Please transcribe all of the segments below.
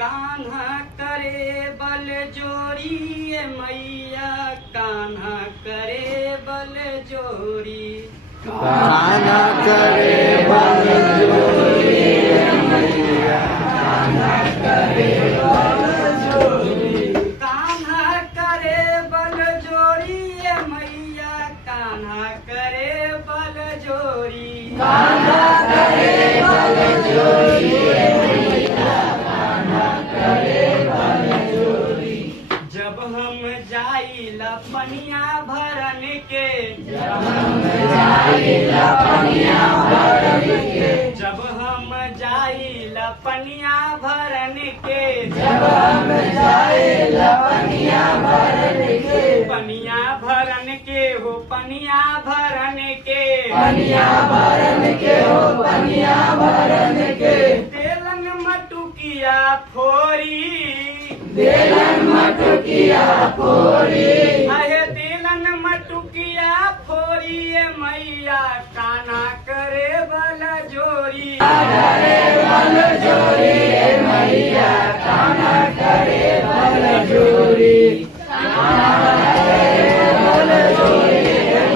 कान्हा करे बल जोरी ए मैया कान्हा करे बल जोरी कान्हा करे बल जोरी मैया कान्हा करे बल जोरी कान्हा करे बल जोरी ए मैया कान्हा करे बल जोरी कान्हा करे बल जोरी मैया कान्हा करे बल जोरी जब हम जाइला पनिया भरन के जब हम जाइला पनिया भरन के जब हम जाइला पनिया भरन के जब हम जाइला पनिया भरन के पनिया भरन के हो पनिया भरन के पनिया भरन के हो पनिया भरन के तेलन मटुकिया फोरी देलन मटुकिया फोरी आहे तेलन मटुकिया फोरी ए मैया कान्हा करे बल जोरी करे बल जोरी मैया कान्हा करे बल जोरी कान्हा करे बल जोरी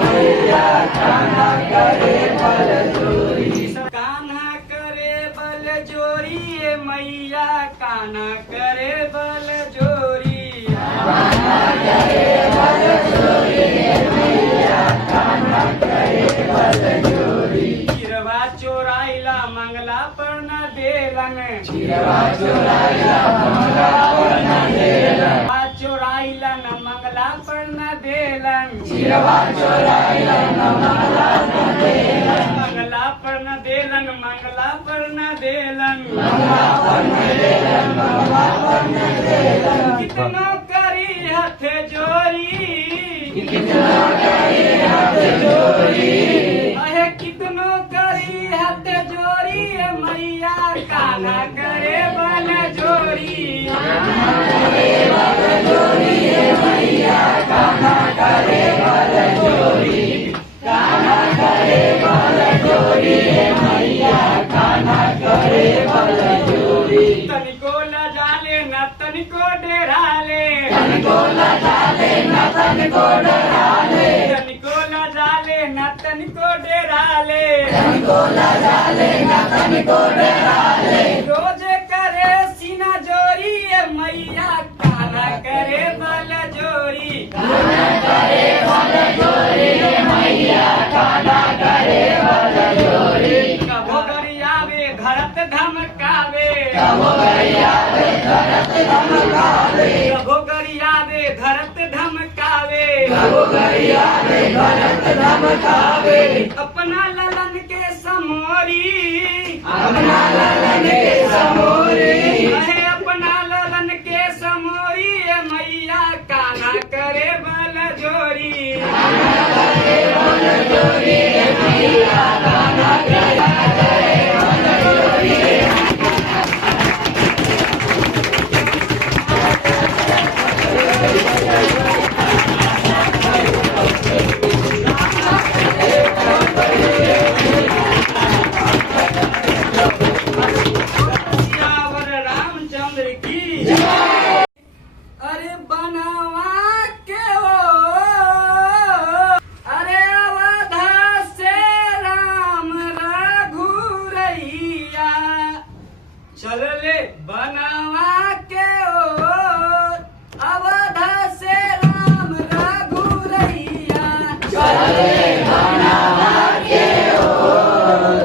मैया कान्हा करे बल जोरी कान्हा करे बल जोरी ए मैया कान्हा करे बल जोरी कान्हा करे बल जोरी मैया कान्हा करे बल जोरी चिरवा चोराइला मंगला पर न देलन चिरवा चोराइला मंगला पर न देलन चोराइला न मंगला पर न देलन चिरवा चोराइला मंगला पर न देलन मंगला पर न देलन मंगला पर न देलन मंगला पर न देलन मंगला पर न देलन कितनो करी हथ जोरी कितना करे हाथ जोड़ी अहे कितनो करी हथ जोरी ए मैया कान्हा करे बल जोरी करे बल जोड़ी मैया कान्हा करे बल जोड़ी कान्हा करे बल जोड़ी मैया कान्हा करे बल जोड़ी तनिको लजाले न तनिको डेराले तनिको लजाले न तनिको डराले तनिको लजाले न तनिको डेराले तनिको लजाले न तनिको डराले रोज करे सीना जोरी ए मैया कान्हा करे बल जोरी कान्हा करे बल जोड़ी मैया कान्हा करे बल जोड़ी कबो गरियावे धरत धमकावे कबो गरियावे धरत धमकावे कबो गरियावे धरत धमकावे कबो गरियावे धरत धमकावे अपना ललन के समोरी अपना ललन के समोरी अहे अपना ललन के समोरी ए मैया कान्हा करे बल जोरी करे बल जोड़ी मैया कान्हा करे बल जोड़ी सियावर रामचंद्र की अरे बनवा के हो अरे अवधा से राम रघुरैया चल ले बनवा के हो अवधा से राम रघुरैया चले बनवा के ओर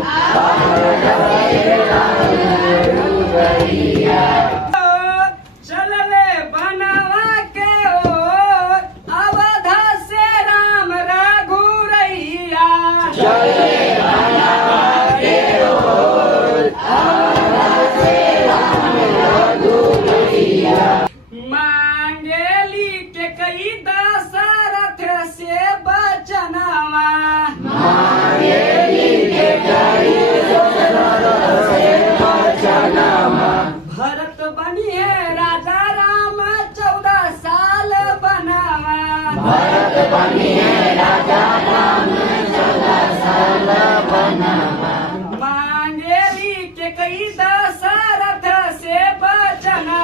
चल ले बनवा के ओर अवधा से राम रघुरैया चले बनवा के ओर मांगेली के कई दशरथ से बचनवा मांगेली के कई से बचनवा भरत बनी है राजा राम 14 साल बनवा भरत बनी है राजा राम 14 साल बनवा मांगेली के कई दशरथ से बचनवा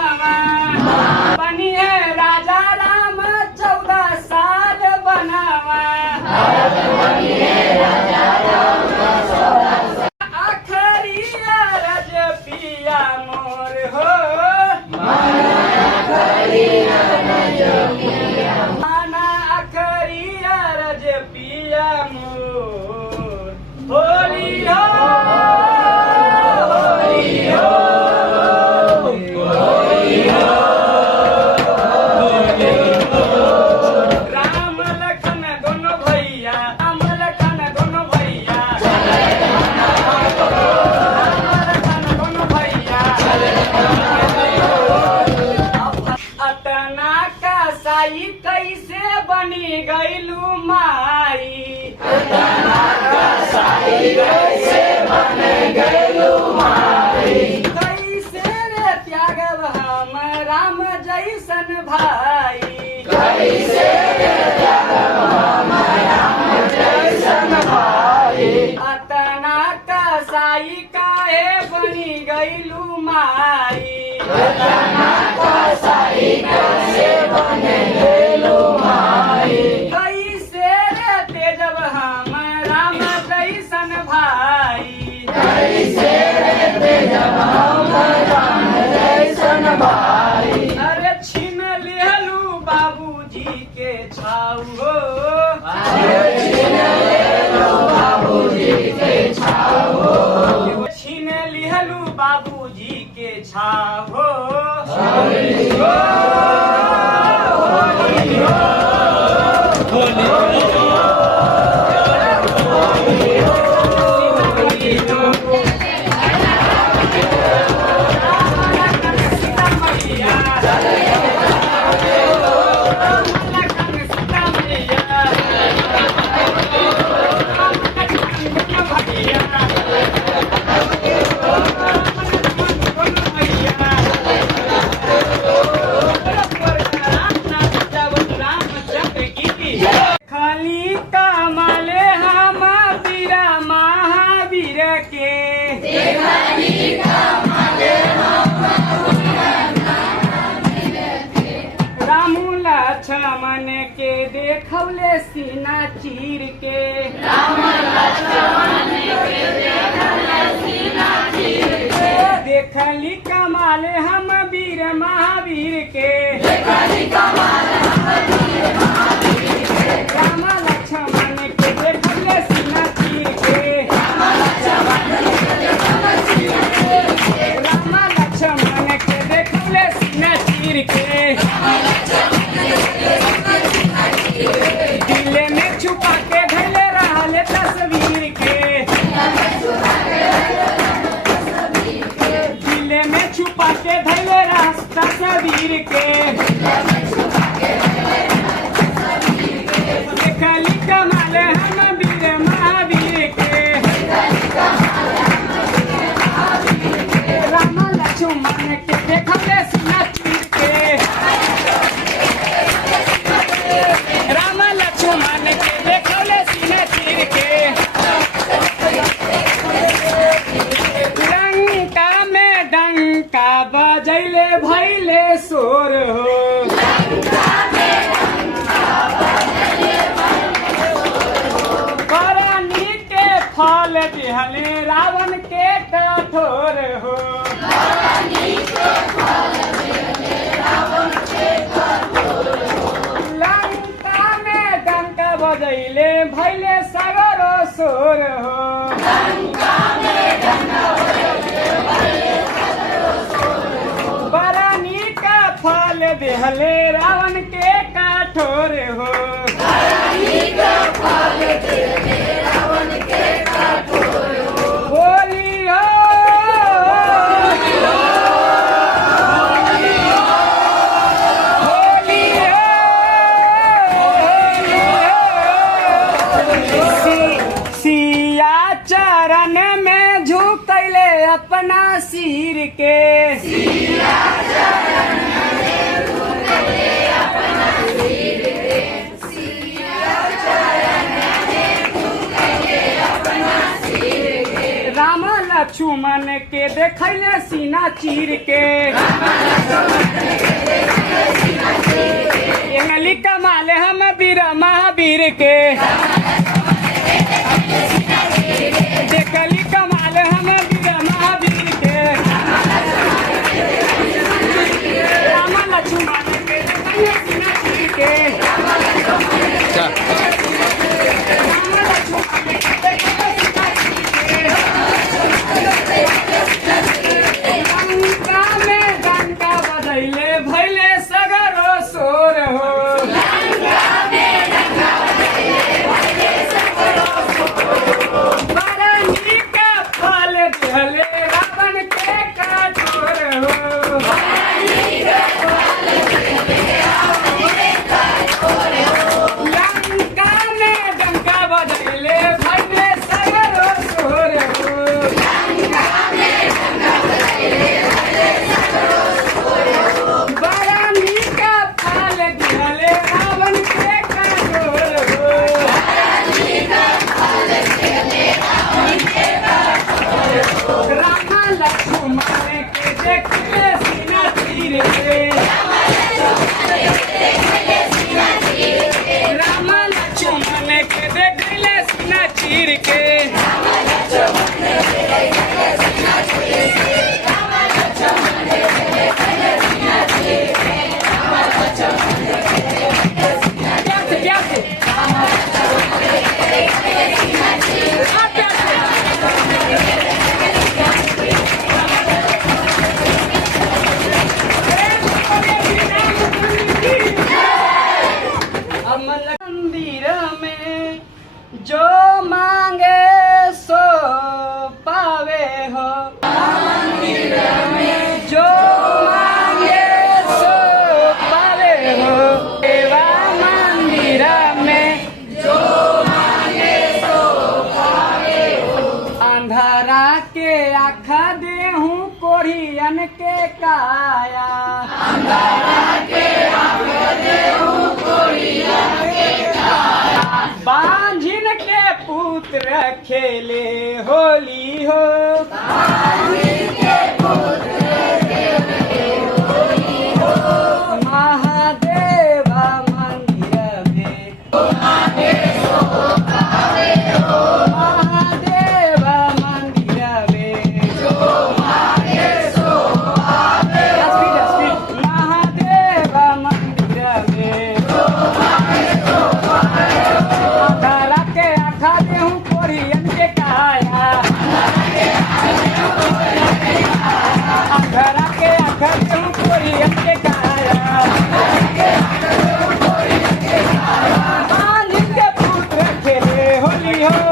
बनी गईलू माई कैसे बन गईलू माई कैसे रे त्यागब हम राम जैसन भाई कैसे रे त्यागब हम राम जैसन भाई अतना कसाई काहे बनी गईलू माई अतना कसाई कैसे बन गईलू माई कैसे रे तेजब हम राम जैसन भाई कैसे रे तेजब हम राम जैसन भाई अरे छीन लिहलू बाबूजी के छाऊ हो छीन लेलो बाबूजी के छाओ छीन लिहलू बाबूजी के छाऊ हो खाली कमले हम वीर महावीर के रामू लक्ष्मण के देखौले सीना चीर के देखली कमाले हम वीर महावीर के राम लक्ष्मण के देखौले सीना चीर के राम लक्ष्मण के देखौले सीना चीर के दिले में छुपा के धैले रहले तस्वीर के दिले में छुपा के धैले रह तस्वीर के देखली कमाल हम वीर महावीर के राम लक्ष्मण के देखले सीना चीर के राम लक्ष्मण के देखले सीना चीर के लंका में डंका बजैले भैले शोर हो करनी के फल दिहले रावण के कठोर हो लंका में डंका बजैले भैले सगरो शोर हो बरानी का फल दिहले रावण के कठोर हो होली हो होली हो सिया चरण में झुकैले अपना सिर के राम लक्ष्मण के देखैले सीना चीर के एंगली कमाल हम वीर महावीर के देखली कमाल हम वीर महावीर के राम लक्ष्मण के देखैले सीना चीर के भैले सगरो शोर हो चीर के राम लक्ष्मण के देखले सीना चीर के मंदिर में जो मांगे सो पावे हो मंदिर में जो मांगे सो पावे हो देवा मंदिर में जो मांगे सो पावे हो अंधारा के आखा देहूं कोढ़ियन के काया अंधारा के आखा देहूं कोढ़ियन के काया बांझिन के पुत्र खेले होली हो बांझिन के पुत्र खेले होली हो महादेव मंदिर में महादेव पावे हो महादेव मंदिर में जो मांगे सो पावे हो महादेव मंदिर में जो मांगे सो पावे हो अंधारा के आखा देहूं कोढ़ियन के काया अंधारा के आखा देहूं कोढ़ियन के काया बांझिन के पुत्र खेले होली हो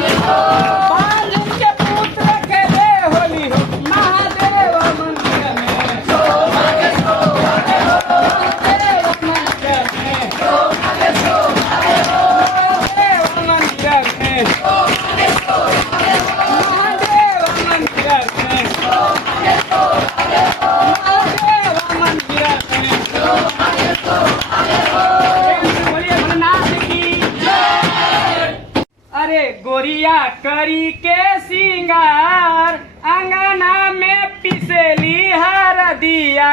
बांझिन के पुत्र खेले होली हो महादेव मंदिर में जो मांगे सो पावे हो महादेव मंदिर में जो मांगे सो पावे हो महादेव मंदिर में जो मांगे सो पावे हो महादेव मंदिर में जो मांगे सो पावे हो महादेव मंदिर में जो मांगे सो पावे हो बोलिए भोलेनाथ की जय। अरे गोरिया करी के सिंगार अंगना में पिसेली हरदिया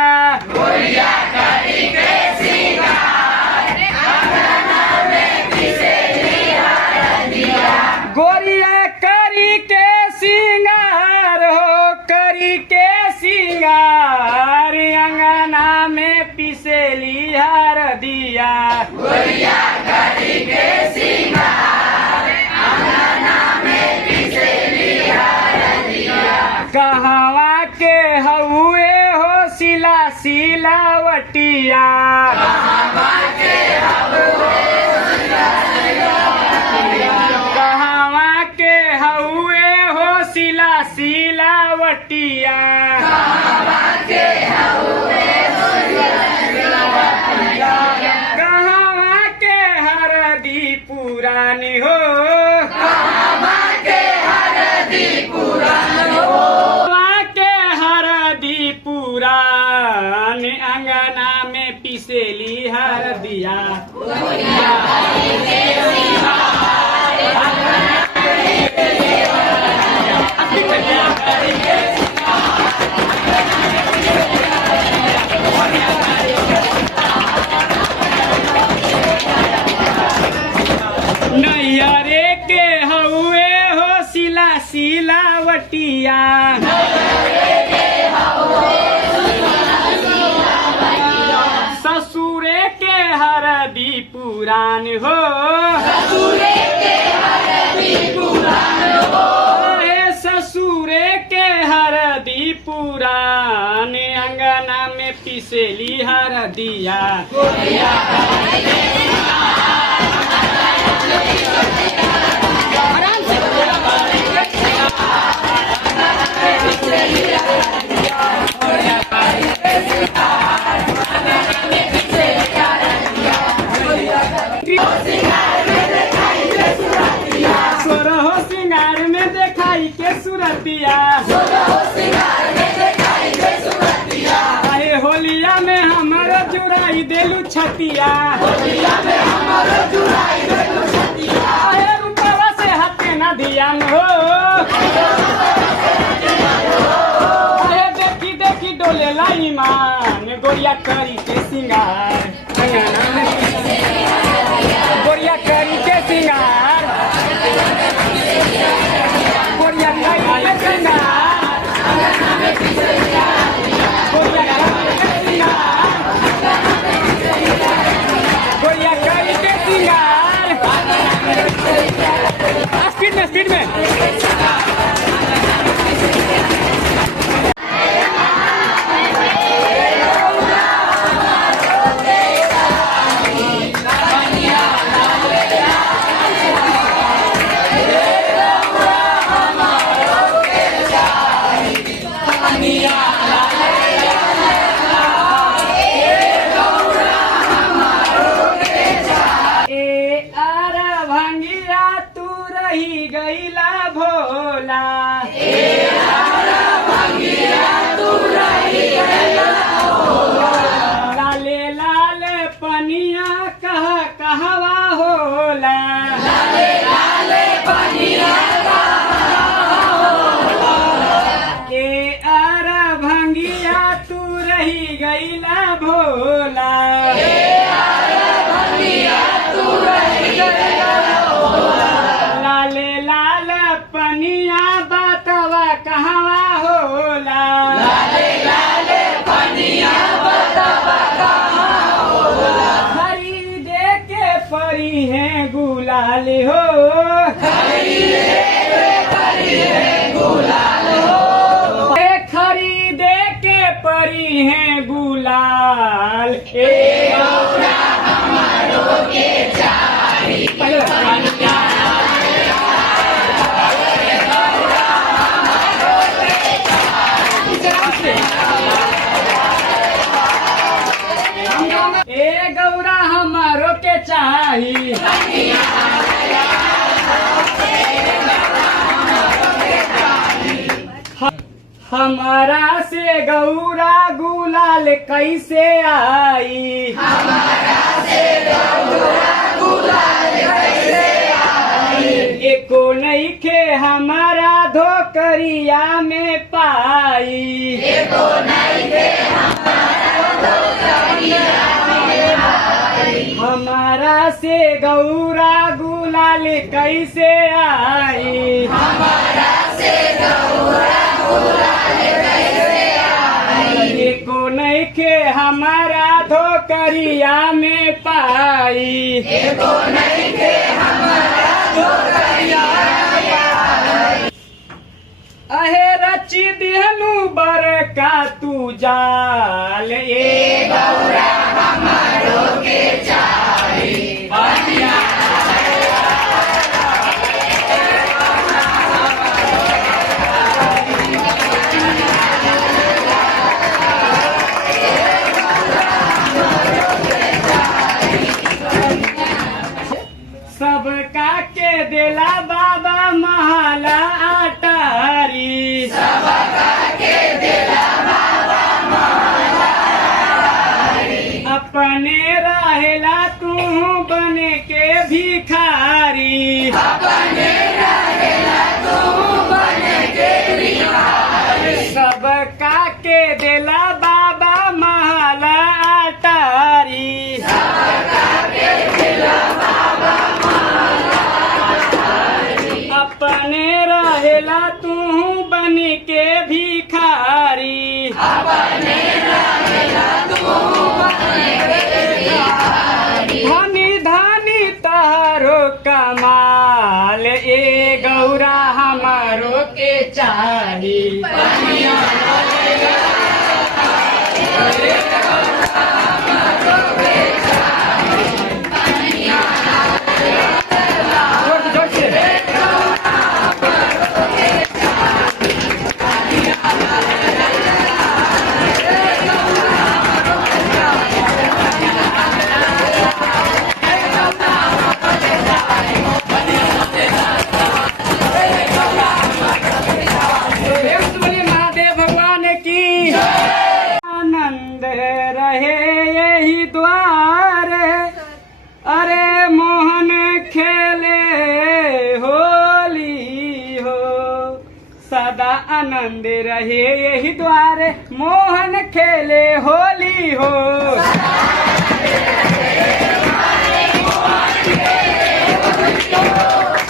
गोरिया करी के सिंगार अंगना में पिसेली हरदिया गोरिया करी के सिंगार हो करी के सिंगार अंगना में पिसेली हरदिया गोरिया करी के सिंगार अंगना में पिसेली हरदिया कहवा के हउए हो सिला सिलावटिया कहवा के कहवा के हउए हो सिला सिलावटिया कहवा के हरदी पुरानी हो कहवा के हरदी पुरानी हो कहवा के हरदी पुरानी अंगना में पिसेली हरदिया नैयरे के हउए हो सिला सिलावटिया ससुरे के हरदी पुरान हो ससुरे के हरदी पुरान हो ससुरे के हरदी पुरान अंगना में पिसेली हरदिया सोरहो सिंगार में देखाई के सुरतिया अरे होलिया में हमारा जुराई देलू छतिया अरे रूपवा से हटे न ध्यान हो अरे मान गोरिया करी के सिंगार अंगना में गोरिया करी के सिंगार गोरिया करी के सिंगार गोरिया करी के सिंगार गोरिया करी के सिंगार स्पीड में गईला भोला लाले लाल पनिया कहवा होला ए आरा भंगिया तू रही गईला भोला लाले लाल पनिया बतवा कहवा होला खरीदे के परी है गुलाल हो खरीदे के परी है गुलाल ए गौरा हमारो के चाही हमारा से गौरा गुलाल कैसे आई एको नहीं के हमारा धोकरिया में पाई हमारा से गौरा गुलाल कैसे आई एको नहीं के हमारा धोकरिया में पाई अहे रची दिहनु बरका तू जाल ए गौरा हमारो के चाही सबका के देला बाबा महला अटारी आनंद रहे यही द्वारे मोहन खेले होली हो।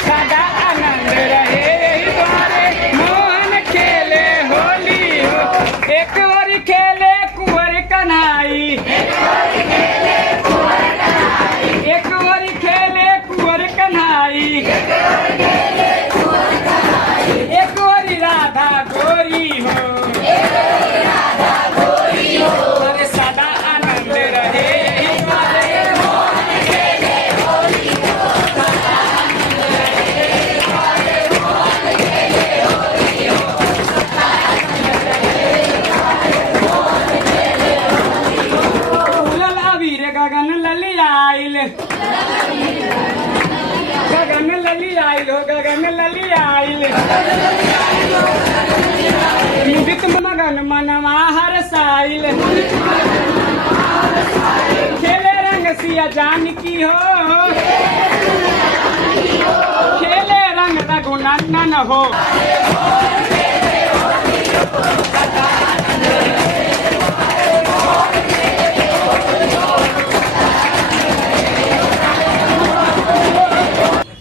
सदा आनंद रहे यही द्वारे मोहन खेले होली हो। एक ओर खेले कुंवर कन्हाई, एक ओर खेले कुंवर कन्हाई, एक ओर राधा गोरी हो। अरे सदा आनंद रहे यही द्वारे मोहन खेले होली हो। उलल अबीर गगन ललियाइल, गगन ललियाइल हो, गगन ललियाइल। मुदित मगन मनवा हरसाइल, खेले रंग सिया जानकी हो, खेले रंग रघुनंदन हो।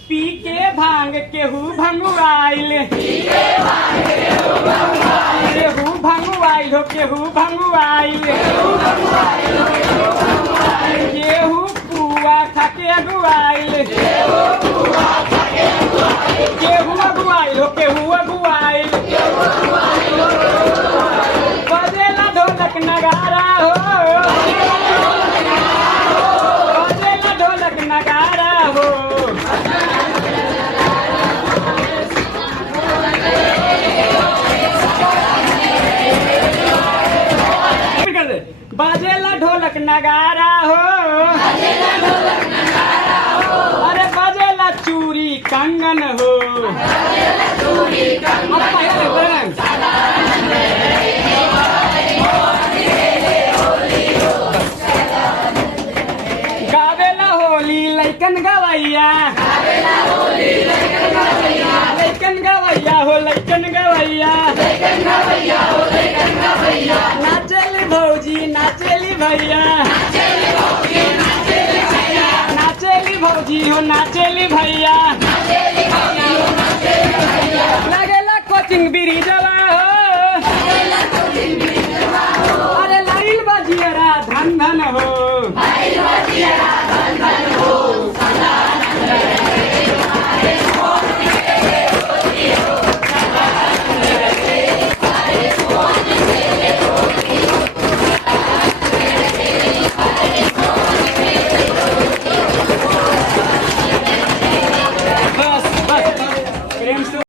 पी के भांग केहू भंगुआइल, केहू भंगुआइल हो, केहू भंगुआइल। केहू पुआ खाके अगुआइल, केहू अगुआइल हो, केहू अगुआइल। बजेला ढोलक नगारा हो, बजेला ढोलक नगारा हो। बजेला ढोलक नगारा हो, अरे बजेला चूड़ी कंगन हो। गावेला होली लैकन गवैया, लैकन गवैया हो, लैकन गवैया। नाचेली भौजी नाचेली भैया, नाचेली भौजी हो, नाचेली भैया।